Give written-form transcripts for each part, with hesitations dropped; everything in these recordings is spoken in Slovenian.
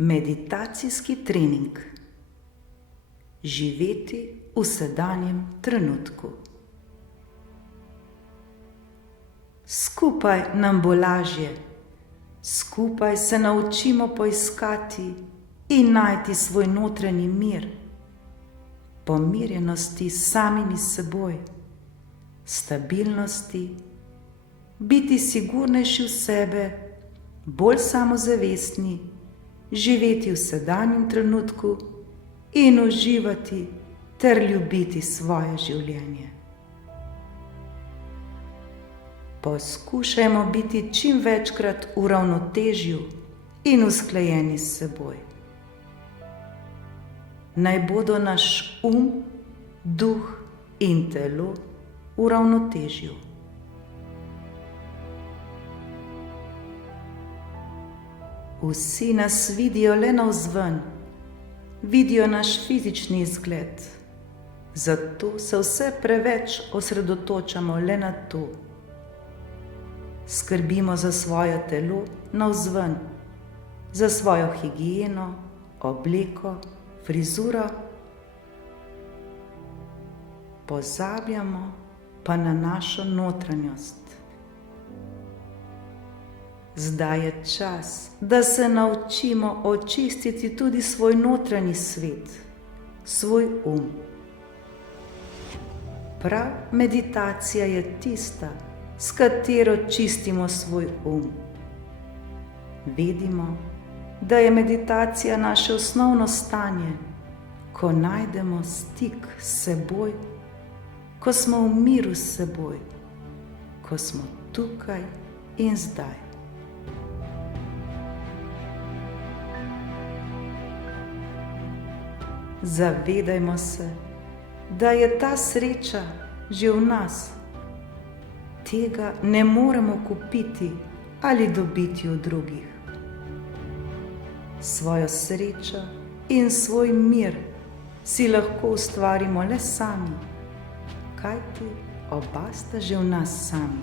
Meditacijski trening. Živeti v sedanjem trenutku. Skupaj nam bo lažje, skupaj se naučimo poiskati in najti svoj notranji mir, pomirjenosti s samimi seboj, stabilnosti, biti sigurnejši v sebe, bolj samozavestni, živeti v sedanjem trenutku in uživati ter ljubiti svoje življenje. Poskušajmo biti čim večkrat v ravnotežju in usklajeni s seboj. Naj bodo naš duh in telo v ravnotežju. Vsi nas vidijo le navzven, vidijo naš fizični izgled, zato se vse preveč osredotočamo le na to. Skrbimo za svoje telo navzven, za svojo higieno, obleko, frizuro. Pozabljamo pa na našo notranjost. Zdaj je čas, da se naučimo očistiti tudi svoj notranji svet, svoj Prav meditacija je tista, s katero čistimo svoj Vidimo, da je meditacija naše osnovno stanje, ko najdemo stik s seboj, ko smo v miru s seboj, ko smo tukaj in zdaj. Zavedajmo se, da je ta sreča že v nas. Tega ne moremo kupiti ali dobiti od drugih. Svojo srečo in svoj mir si lahko ustvarimo le sami, kajti oba sta že v nas sami.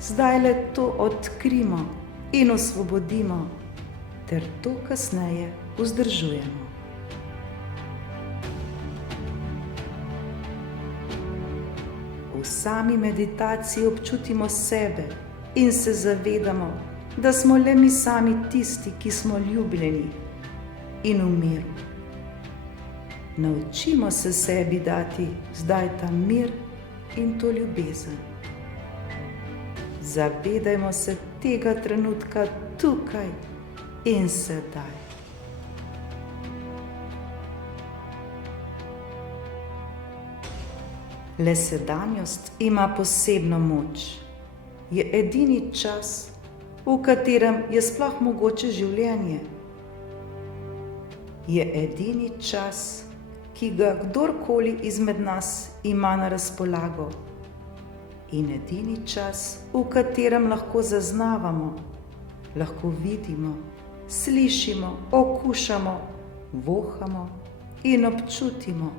Zdaj le to odkrimo in osvobodimo, ter to kasneje vzdržujemo. V sami meditaciji občutimo sebe in se zavedamo, da smo le mi sami tisti, ki smo ljubljeni in v miru. Naučimo se sebi dati zdaj ta mir in to ljubezen. Zavedajmo se tega trenutka tukaj in sedaj. Le sedanjost ima posebno moč. Je edini čas, v katerem je sploh mogoče življenje. Je edini čas, ki ga kdorkoli izmed nas ima na razpolago. In edini čas, v katerem lahko zaznavamo, lahko vidimo, slišimo, okušamo, vohamo in občutimo,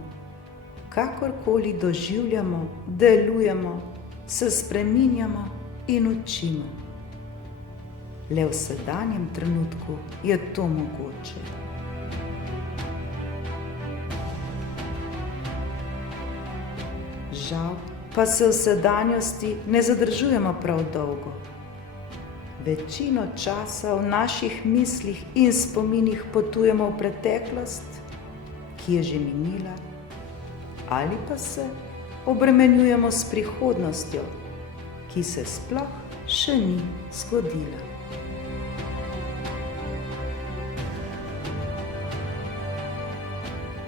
kakorkoli doživljamo, delujemo, se spreminjamo in učimo. Le v sedanjem trenutku je to mogoče. Žal pa se v sedanjosti ne zadržujemo prav dolgo. Večino časa v naših mislih in spominih potujemo v preteklost, ki je že minila, ali pa se obremenjujemo s prihodnostjo, ki se sploh še ni zgodila.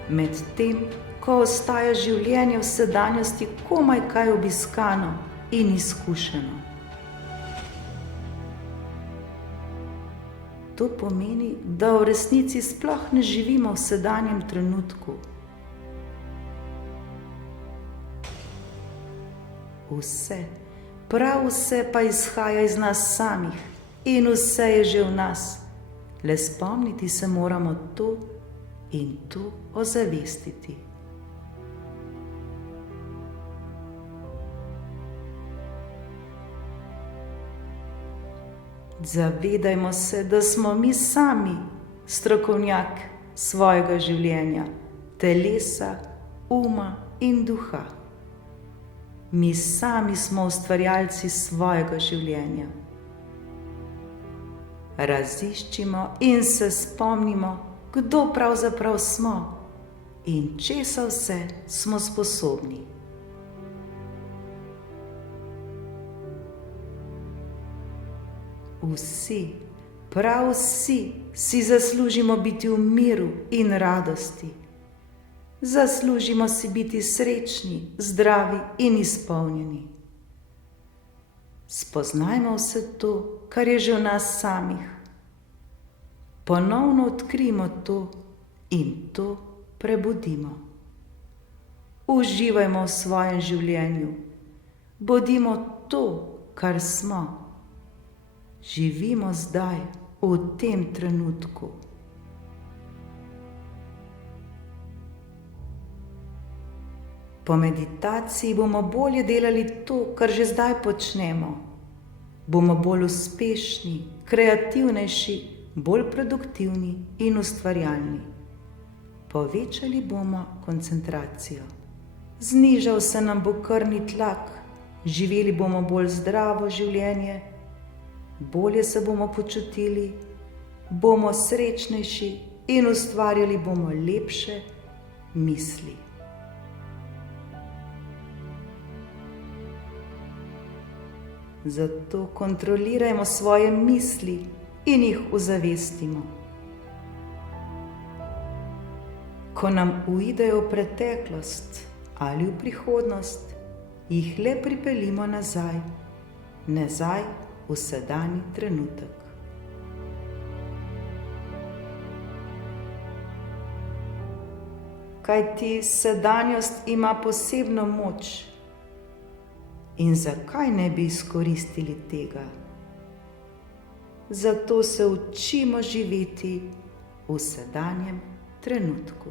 Medtem, ko ostaja življenje v sedanjosti komaj kaj obiskano in izkušeno. To pomeni, da v resnici sploh ne živimo v sedanjem trenutku. Vse, prav vse pa izhaja iz nas samih in vse je že v nas. Le spomniti se moramo to in to ozavestiti. Zavedajmo se, da smo mi sami strokovnjak svojega življenja, telesa, uma in duha. Mi sami smo ustvarjalci svojega življenja. Raziščimo in se spomnimo, kdo pravzaprav smo in česa vse smo sposobni. Vsi, prav vsi si zaslužimo biti v miru in radosti. Zaslužimo si biti srečni, zdravi in izpolnjeni. Spoznajmo vse to, kar je že v nas samih. Ponovno odkrijmo to in to prebudimo. Uživajmo v svojem življenju. Bodimo to, kar smo. Živimo zdaj, v tem trenutku. Po meditaciji bomo bolje delali to, kar že zdaj počnemo. Bomo bolj uspešni, kreativnejši, bolj produktivni in ustvarjalni. Povečali bomo koncentracijo. Znižal se nam bo krvni tlak, živeli bomo bolj zdravo življenje, bolje se bomo počutili, bomo srečnejši in ustvarjali bomo lepše misli. Zato kontrolirajmo svoje misli in jih uzavestimo. Ko nam uidejo v preteklost ali v prihodnost, jih le pripeljimo nazaj v sedanji trenutek. Kajti sedanjost ima posebno moč. In zakaj ne bi izkoristili tega? Zato se učimo živeti v sedanjem trenutku.